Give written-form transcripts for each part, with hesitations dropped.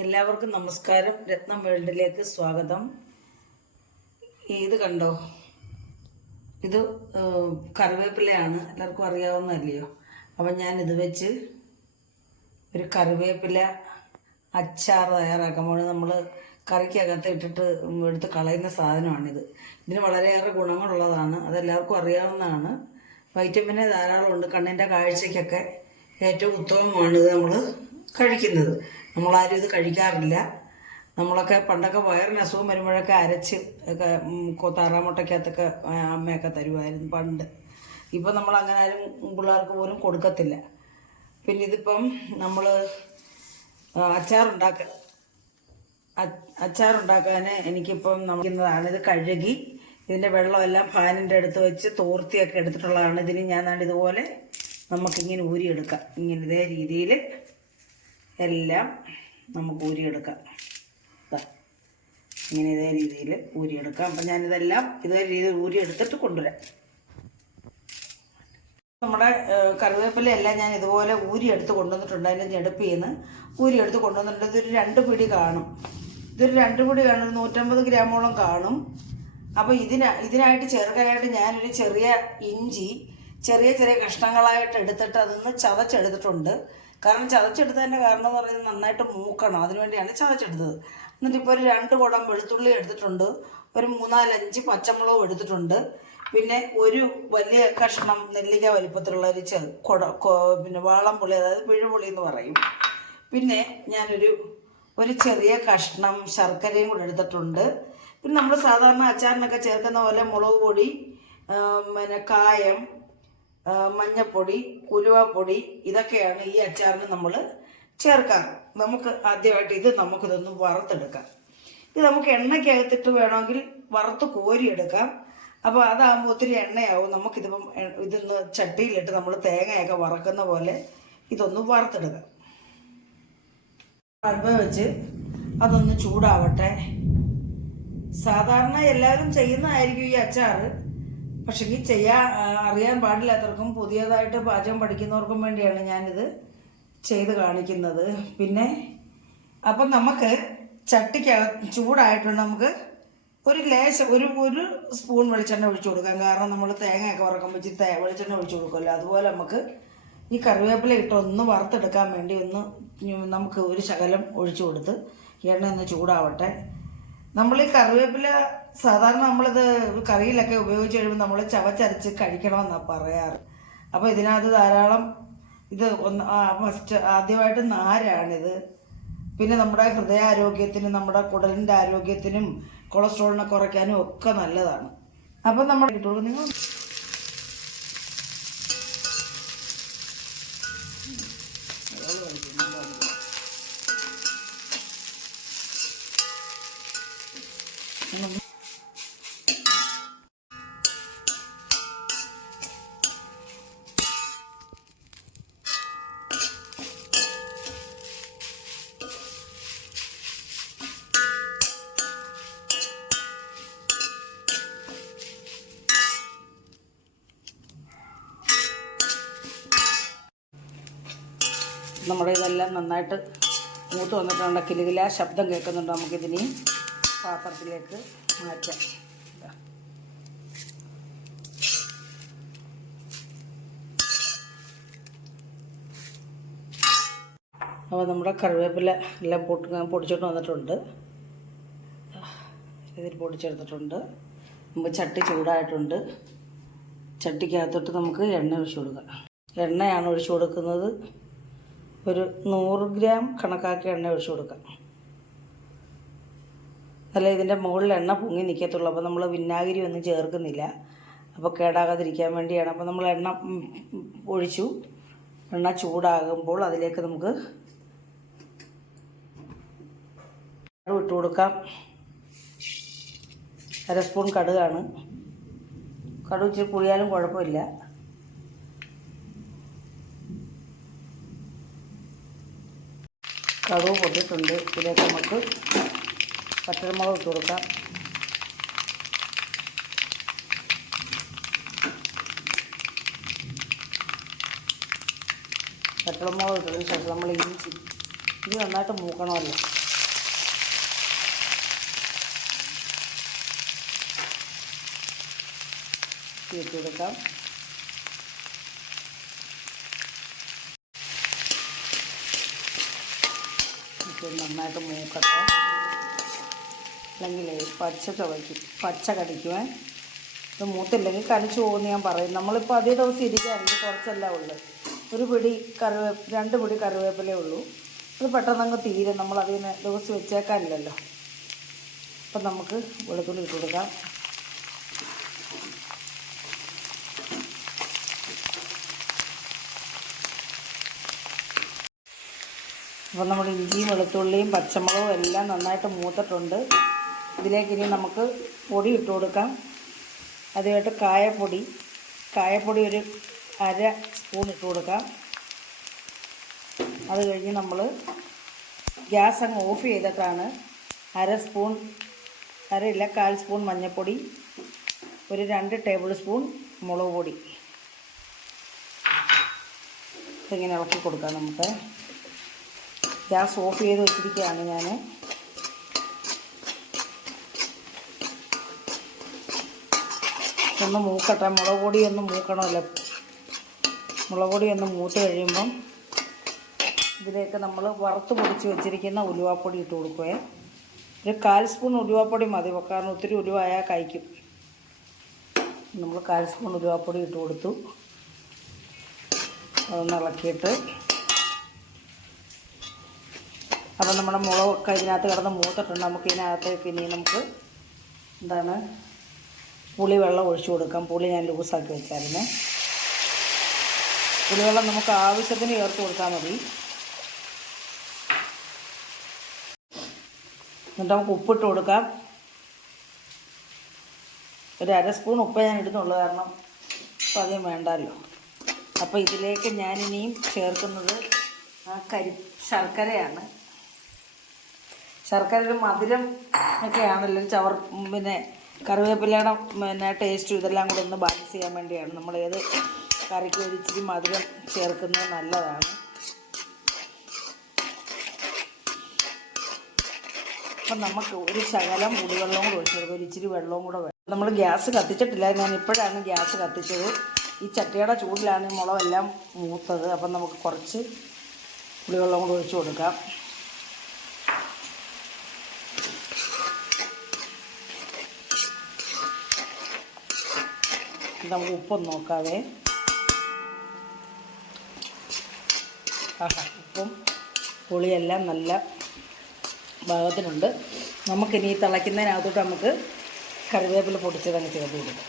എല്ലാവർക്കും നമസ്കാരം. രത്നം വേൾഡിലേക്ക് സ്വാഗതം. ഇത് കണ്ടോ, ഇത് കറിവേപ്പിലയാണ്, എല്ലാവർക്കും അറിയാവുന്നതല്ലയോ. അപ്പം ഞാനിത് വെച്ച് ഒരു കറിവേപ്പില അച്ചാർ തയ്യാറാക്കുമ്പോൾ നമ്മൾ കറിക്കകത്ത് ഇട്ടിട്ട് എടുത്ത് കളയുന്ന സാധനമാണിത്. ഇതിന് വളരെയേറെ ഗുണങ്ങളുള്ളതാണ്, അതെല്ലാവർക്കും അറിയാവുന്നതാണ്. വൈറ്റമിൻ ധാരാളം ഉണ്ട്, കണ്ണിൻ്റെ കാഴ്ചയ്ക്കൊക്കെ ഏറ്റവും ഉത്തമമാണിത് നമ്മൾ കഴിക്കുന്നത്. നമ്മളാരും ഇത് കഴിക്കാറില്ല. നമ്മളൊക്കെ പണ്ടൊക്കെ വയറിന് അസുഖം വരുമ്പോഴൊക്കെ അരച്ച് ഒക്കെ താറാമുട്ടയ്ക്കകത്തൊക്കെ അമ്മയൊക്കെ തരുമായിരുന്നു പണ്ട്. ഇപ്പം നമ്മളങ്ങനെ ആരും പിള്ളേർക്ക് പോലും കൊടുക്കത്തില്ല. പിന്നെ ഇതിപ്പം നമ്മൾ അച്ചാറുണ്ടാക്കാൻ എനിക്കിപ്പം നമുക്കുന്നതാണ്. ഇത് കഴുകി ഇതിൻ്റെ വെള്ളമെല്ലാം ഫാനിൻ്റെ അടുത്ത് വെച്ച് തോർത്തിയൊക്കെ എടുത്തിട്ടുള്ളതാണ്. ഇതിന് ഞാൻ ഇതുപോലെ നമുക്കിങ്ങനെ ഊരിയെടുക്കാം. ഇങ്ങനെ ഇതേ രീതിയിൽ എല്ലാം നമുക്ക് ഊരിയെടുക്കാം. ഇങ്ങനെ ഇതേ രീതിയിൽ ഊരിയെടുക്കാം. അപ്പം ഞാനിതെല്ലാം ഇതേ രീതിയിൽ ഊരിയെടുത്തിട്ട് കൊണ്ടുവരാം. നമ്മുടെ കറിവേപ്പിലയെല്ലാം ഞാൻ ഇതുപോലെ ഊരിയെടുത്ത് കൊണ്ടുവന്നിട്ടുണ്ട്. അതിൻ്റെ ഞെടുപ്പിൽ നിന്ന് ഊരിയെടുത്ത് കൊണ്ടുവന്നിട്ടുണ്ട്. ഇതൊരു 2 പിടി കാണും. ഇതൊരു 2 പിടി കാണും, 150 ഗ്രാമോളം കാണും. അപ്പോൾ ഇതിനായിട്ട് ചേർക്കാനായിട്ട് ഞാനൊരു ചെറിയ ഇഞ്ചി ചെറിയ കഷ്ണങ്ങളായിട്ട് എടുത്തിട്ട് അതൊന്ന് ചതച്ചെടുത്തിട്ടുണ്ട്. കാരണം ചതച്ചെടുത്തതിൻ്റെ കാരണം എന്ന് പറയുന്നത് നന്നായിട്ട് മൂക്കണം, അതിനുവേണ്ടിയാണ് ചതച്ചെടുത്തത്. എന്നിട്ട് ഇപ്പോൾ ഒരു 2 കുടം വെളുത്തുള്ളി എടുത്തിട്ടുണ്ട്, ഒരു 3-4-5 പച്ചമുളകും എടുത്തിട്ടുണ്ട്. പിന്നെ ഒരു വലിയ കഷ്ണം നെല്ലിക്ക വലിപ്പത്തിലുള്ള പിന്നെ വാളംപുളി, അതായത് പിഴുപുളി എന്ന് പറയും. പിന്നെ ഞാനൊരു ചെറിയ കഷ്ണം ശർക്കരയും കൂടെ എടുത്തിട്ടുണ്ട്. പിന്നെ നമ്മൾ സാധാരണ അച്ചാറിനൊക്കെ ചേർക്കുന്ന പോലെ മുളക് പൊടി, പിന്നെ കായം, മഞ്ഞപ്പൊടി, ഉലുവാപ്പൊടി, ഇതൊക്കെയാണ് ഈ അച്ചാറിന് നമ്മൾ ചേർക്കാറ്. നമുക്ക് ആദ്യമായിട്ട് നമുക്കിതൊന്ന് വറുത്തെടുക്കാം. ഇത് നമുക്ക് എണ്ണയ്ക്കകത്തിട്ട് വേണമെങ്കിൽ വറുത്ത് കോരിയെടുക്കാം. അപ്പോൾ അതാകുമ്പോൾ ഒത്തിരി എണ്ണയാവും. നമുക്കിതിപ്പം ഇതൊന്ന് ചട്ടിയിലിട്ട് നമ്മൾ തേങ്ങയൊക്കെ വറക്കുന്ന പോലെ ഇതൊന്ന് വറുത്തെടുക്കാം. അടുപ്പ് വെച്ച് അതൊന്ന് ചൂടാവട്ടെ. സാധാരണ എല്ലാവരും ചെയ്യുന്നതായിരിക്കും ഈ അച്ചാർ. പക്ഷേ അറിയാൻ പാടില്ലാത്തവർക്കും പുതിയതായിട്ട് പാചകം പഠിക്കുന്നവർക്കും വേണ്ടിയാണ് ഞാനിത് ചെയ്ത് കാണിക്കുന്നത്. പിന്നെ അപ്പം നമുക്ക് ചട്ടിക്കകത്ത് ചൂടായിട്ടുണ്ട്. നമുക്ക് ഒരു ലേശം ഒരു സ്പൂൺ വെളിച്ചെണ്ണ ഒഴിച്ചു കൊടുക്കാം. കാരണം നമ്മൾ തേങ്ങയൊക്കെ വറക്കുമ്പോൾ ഇച്ചിരി വെളിച്ചെണ്ണ ഒഴിച്ചു കൊടുക്കുമല്ലോ. അതുപോലെ നമുക്ക് ഈ കറിവേപ്പില ഇട്ടൊന്ന് വറുത്തെടുക്കാൻ വേണ്ടി നമുക്ക് ഒരു ശകലം ഒഴിച്ചു കൊടുത്ത് എണ്ണ ഒന്ന് ചൂടാവട്ടെ. നമ്മൾ ഈ കറിവേപ്പില സാധാരണ നമ്മളിത് കറിയിലൊക്കെ ഉപയോഗിച്ച് കഴിയുമ്പോൾ നമ്മൾ ചവച്ചരച്ച് കഴിക്കണമെന്നാണ് പറയാറ്. അപ്പോൾ ഇതിനകത്ത് ധാരാളം ആദ്യമായിട്ട് നാരാണിത്. പിന്നെ നമ്മുടെ ഹൃദയാരോഗ്യത്തിനും നമ്മുടെ കുടലിൻ്റെ ആരോഗ്യത്തിനും കൊളസ്ട്രോളിനെ കുറയ്ക്കാനും ഒക്കെ നല്ലതാണ്. അപ്പം നമ്മൾ നിങ്ങൾ നമ്മുടെ ഇതെല്ലാം നന്നായിട്ട് മൂത്ത് വന്നിട്ടുണ്ട്. കിലുകില ശബ്ദം കേൾക്കുന്നുണ്ട്. നമുക്കിതിനി പാത്രത്തിലേക്ക് മാറ്റാം. അപ്പോൾ നമ്മുടെ കറിവേപ്പില എല്ലാം പൊടിച്ചിട്ട് വന്നിട്ടുണ്ട്. ഇതിൽ പൊടിച്ചെടുത്തിട്ടുണ്ട്. നമുക്ക് ചട്ടി ചൂടായിട്ടുണ്ട്. ചട്ടിക്കകത്തോട്ട് നമുക്ക് എണ്ണ ഒഴിച്ചു കൊടുക്കാം. എണ്ണയാണ് ഒഴിച്ചു കൊടുക്കുന്നത്. ഒരു 100 ഗ്രാം കണക്കാക്കി എണ്ണ ഒഴിച്ചു കൊടുക്കാം. അല്ല ഇതിൻ്റെ മുകളിൽ എണ്ണ പൊങ്ങി നിൽക്കത്തുള്ളൂ. അപ്പോൾ നമ്മൾ വിനാഗിരി ഒന്നും ചേർക്കുന്നില്ല, അപ്പോൾ കേടാകാതിരിക്കാൻ വേണ്ടിയാണ്. അപ്പോൾ നമ്മൾ എണ്ണ ഒഴിച്ചു. എണ്ണ ചൂടാകുമ്പോൾ അതിലേക്ക് നമുക്ക് കടുക് ഇട്ട് കൊടുക്കാം. 1/2 സ്പൂൺ കടുകാണ്. കടുക് ഇച്ചിരി പൊടിയാലും കുഴപ്പമില്ല. കടുക് പൊട്ടിയിട്ടുണ്ട്. ഇതിലേക്ക് നമുക്ക് പച്ചമുളക് ഇട്ട് കൊടുക്കാം. പച്ചമുളക് ഇട്ടതിന് ശേഷം നമ്മൾ ഇഞ്ചി നന്നായിട്ട് മൂക്കണമല്ലോ. വെച്ച് കൊടുക്കാം. നന്നായിട്ട് മൂക്കട്ടെ, അല്ലെങ്കിൽ പച്ച കടിക്കുവേ. ഇത് മൂത്തില്ലെങ്കിൽ കടിച്ചു പോകുമെന്ന് ഞാൻ പറയും. നമ്മളിപ്പോൾ അതേ ദിവസം ഇരിക്കുകയാണെങ്കിൽ കുറച്ചല്ല ഉള്ളു. ഒരു പിടി 2 പിടി കറിവേപ്പിലേ ഉള്ളൂ. അത് പെട്ടെന്നങ്ങ് തീരും. നമ്മൾ അതിന് ദിവസം വെച്ചേക്കാനില്ലല്ലോ. അപ്പം നമുക്ക് വെളുത്തുള്ളി ഇട്ട് കൊടുക്കാം. അപ്പം നമ്മുടെ ഇഞ്ചിയും വെളുത്തുള്ളിയും പച്ചമുളകും എല്ലാം നന്നായിട്ട് മൂത്തിട്ടുണ്ട്. ഇതിലേക്ക് ഇനി നമുക്ക് പൊടി ഇട്ട് കൊടുക്കാം. അതുമായിട്ട് കായപ്പൊടി ഒരു 1/2 സ്പൂൺ ഇട്ട് കൊടുക്കാം. അത് കഴിഞ്ഞ് നമ്മൾ ഗ്യാസ് അങ്ങ് ഓഫ് ചെയ്തിട്ടാണ് 1/2 സ്പൂൺ 1/4 സ്പൂൺ മഞ്ഞൾപ്പൊടി, ഒരു 2 ടേബിൾ സ്പൂൺ മുളക് പൊടി ഇതിങ്ങനെ ഇളക്കി കൊടുക്കാം. നമുക്ക് ഗ്യാസ് ഓഫ് ചെയ്ത് വെച്ചിരിക്കുകയാണ് ഞാൻ. ഒന്ന് മൂക്കട്ടെ, മുളക് പൊടി ഒന്ന് മൂക്കണമല്ലോ. മുളക് പൊടി ഒന്ന് മൂത്ത് കഴിയുമ്പം ഇതിലേക്ക് നമ്മൾ വറുത്ത് പൊടിച്ച് വെച്ചിരിക്കുന്ന ഉലുവാപ്പൊടി ഇട്ട് കൊടുക്കുവേ. ഒരു 1/4 സ്പൂൺ ഉലുവാപ്പൊടി മതി, കാരണം ഒത്തിരി ഉലുവായാൽ കഴിക്കും. നമ്മൾ 1/4 സ്പൂൺ ഉലുവാപ്പൊടി ഇട്ട് കൊടുത്തു. അതൊന്ന് ഇളക്കിയിട്ട് അപ്പം നമ്മുടെ മുളകൊക്കെ ഇതിനകത്ത് കിടന്ന് മൂത്തിട്ടുണ്ട്. നമുക്ക് ഇതിനകത്തേക്ക് ഇനി നമുക്ക് പുളിവെള്ളം ഒഴിച്ചു കൊടുക്കാം. പുളി ഞാൻ ലൂസാക്കി വെച്ചായിരുന്നേ. പുളിവെള്ളം നമുക്ക് ആവശ്യത്തിന് ചേർത്ത് കൊടുത്താൽ മതി. എന്നിട്ട് നമുക്ക് ഉപ്പിട്ട് കൊടുക്കാം. ഒരു 1/2 സ്പൂൺ ഉപ്പേ ഞാൻ ഇടുന്നുള്ളൂ, കാരണം ഇപ്പം അധികം വേണ്ടല്ലോ. അപ്പോൾ ഇതിലേക്ക് ഞാനിനിയും ചേർക്കുന്നത് ശർക്കരയാണ്. ശർക്കരയുടെ മധുരം ഒക്കെയാണല്ലോ പിന്നെ കറിവേപ്പിലയുടെ ടേസ്റ്റും ഇതെല്ലാം കൂടെ ഒന്ന് ബാലൻസ് ചെയ്യാൻ വേണ്ടിയാണ് നമ്മൾ ഏത് കറിക്ക് ഒരു ഇച്ചിരി മധുരം ചേർക്കുന്നത് നല്ലതാണ്. അപ്പം നമുക്ക് ഒരു ശകലം പുളിവെള്ളവും കൂടെ ഒഴിച്ച് കൊടുക്കും. ഒരു ഇച്ചിരി വെള്ളവും കൂടെ വേണം. നമ്മൾ ഗ്യാസ് കത്തിച്ചിട്ടില്ല, ഞാൻ ഇപ്പോഴാണ് ഗ്യാസ് കത്തിച്ചത്. ഈ ചട്ടിയുടെ ചൂടിലാണ് ഈ മുളകെല്ലാം മൂത്തത്. അപ്പം നമുക്ക് കുറച്ച് പുളിവെള്ളം കൂടെ ഒഴിച്ച് കൊടുക്കാം. നമുക്ക് ഉപ്പൊന്ന് നോക്കാവേ. ഉപ്പും പുളിയെല്ലാം നല്ല ഭാഗത്തിനുണ്ട്. നമുക്കിനി തിളയ്ക്കുന്നതിനകത്തോട്ട് നമുക്ക് കറിവേപ്പില പൊടിച്ചതങ്ങ് ചേർത്ത് കൊടുക്കാം.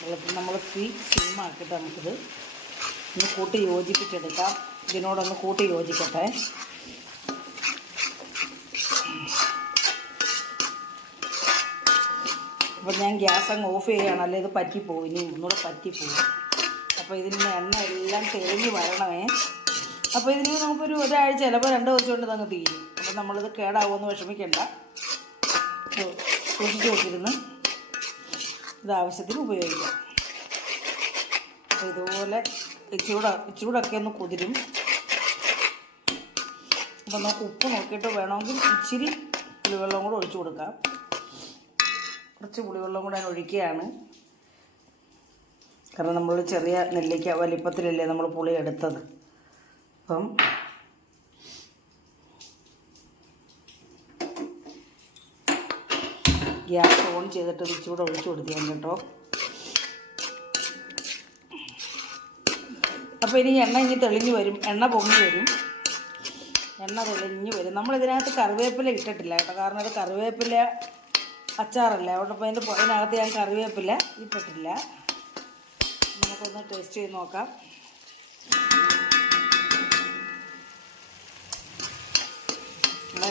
വെള്ളത്തിൽ നമ്മൾ സിമ്മാക്കിയിട്ട് നമുക്കിത് ഒന്ന് കൂട്ടി യോജിപ്പിച്ചെടുക്കാം. ഇതിനോടൊന്ന് കൂട്ടി യോജിക്കട്ടെ. അപ്പോൾ ഞാൻ ഗ്യാസ് അങ്ങ് ഓഫ് ചെയ്യുകയാണ്, അല്ലെ ഇത് പറ്റിപ്പോവും. ഇനി ഒന്നുകൂടെ പറ്റിപ്പോവും. അപ്പോൾ ഇതിൻ്റെ എണ്ണ എല്ലാം തെളിഞ്ഞ് വരണമേ. അപ്പോൾ ഇതിന് നമുക്കൊരു ഒരാഴ്ച ചിലപ്പോൾ 2 ദിവസം കൊണ്ട് അങ്ങ് തീരും. അപ്പോൾ നമ്മളിത് കേടാവുമെന്ന് വിഷമിക്കേണ്ട. സൂക്ഷിച്ച് വെച്ചിരുന്ന് ഇത് ആവശ്യത്തിന് ഉപയോഗിക്കാം. അപ്പോൾ ഇതുപോലെ ഇച്ചൂടൊക്കെ ഒന്ന് കുതിരും. അപ്പോൾ നമുക്ക് ഉപ്പ് നോക്കിയിട്ട് വേണമെങ്കിൽ ഇച്ചിരി പുളിവെള്ളം കൂടെ ഒഴിച്ചു കൊടുക്കാം. കുറച്ച് പുളിവെള്ളം കൂടെ ഞാൻ ഒഴിക്കുകയാണ്. കാരണം നമ്മൾ ചെറിയ നെല്ലിക്ക വലിപ്പത്തിലല്ലേ നമ്മൾ പുളി എടുത്തത്. അപ്പം ഗ്യാസ് ഓൺ ചെയ്തിട്ട് ഇച്ചിരി ഒഴിച്ചു കൊടുക്കാൻ കേട്ടോ. അപ്പോൾ ഇനി ഇനി തെളിഞ്ഞ് വരും, എണ്ണ പൊങ്ങി വരും, എണ്ണ തെളിഞ്ഞ് വരും. നമ്മളിതിനകത്ത് കറിവേപ്പില ഇട്ടിട്ടില്ല കേട്ടോ, കാരണം അത് കറിവേപ്പില അച്ചാറല്ല. അവിടെ ഇപ്പോൾ അതിനകത്ത് ഞാൻ കറിവേപ്പില ഇട്ടിട്ടില്ല. നമുക്കൊന്ന് ടേസ്റ്റ് ചെയ്ത് നോക്കാം.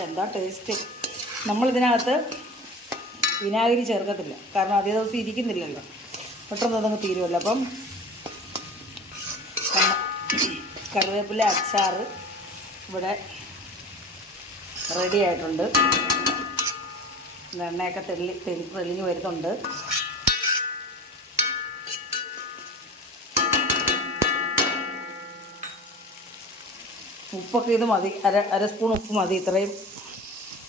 എന്താ ടേസ്റ്റ്. നമ്മളിതിനകത്ത് വിനാഗിരി ചേർക്കത്തില്ല, കാരണം അതേ ദിവസം ഇരിക്കുന്നില്ലല്ലോ, പെട്ടെന്ന് അതങ്ങ് തീരുമല്ലോ. അപ്പം കറിവേപ്പില അച്ചാർ ഇവിടെ റെഡി ആയിട്ടുണ്ട്. എണ്ണയൊക്കെ തെളിഞ്ഞ് വരുന്നുണ്ട്. ഉപ്പൊക്കെ ഇത് മതി, അര സ്പൂൺ ഉപ്പ് മതി. ഇത്രയും